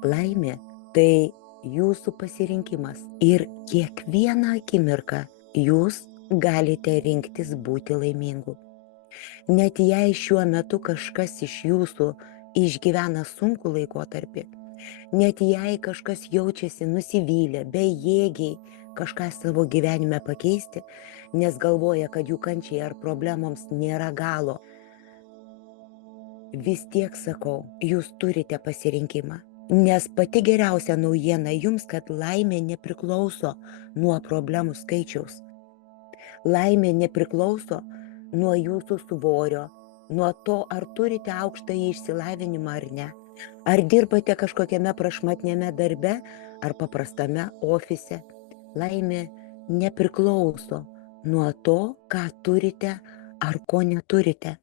Laimė tai jūsų pasirinkimas ir kiekvieną akimirką jūs galite rinktis būti laimingu. Net jei šiuo metu kažkas iš jūsų išgyvena sunkų laikotarpį, net jei kažkas jaučiasi nusivylę, bejėgiai kažką savo gyvenime pakeisti, nes galvoja, kad jų kančiai ar problemoms nėra galo, vis tiek sakau, jūs turite pasirinkimą. Nes pati geriausia naujiena jums, kad laimė nepriklauso nuo problemų skaičiaus. Laimė nepriklauso nuo jūsų svorio, nuo to, ar turite aukštąjį išsilavinimą ar ne. Ar dirbate kažkokiame prašmatniame darbe ar paprastame ofise. Laimė nepriklauso nuo to, ką turite ar ko neturite.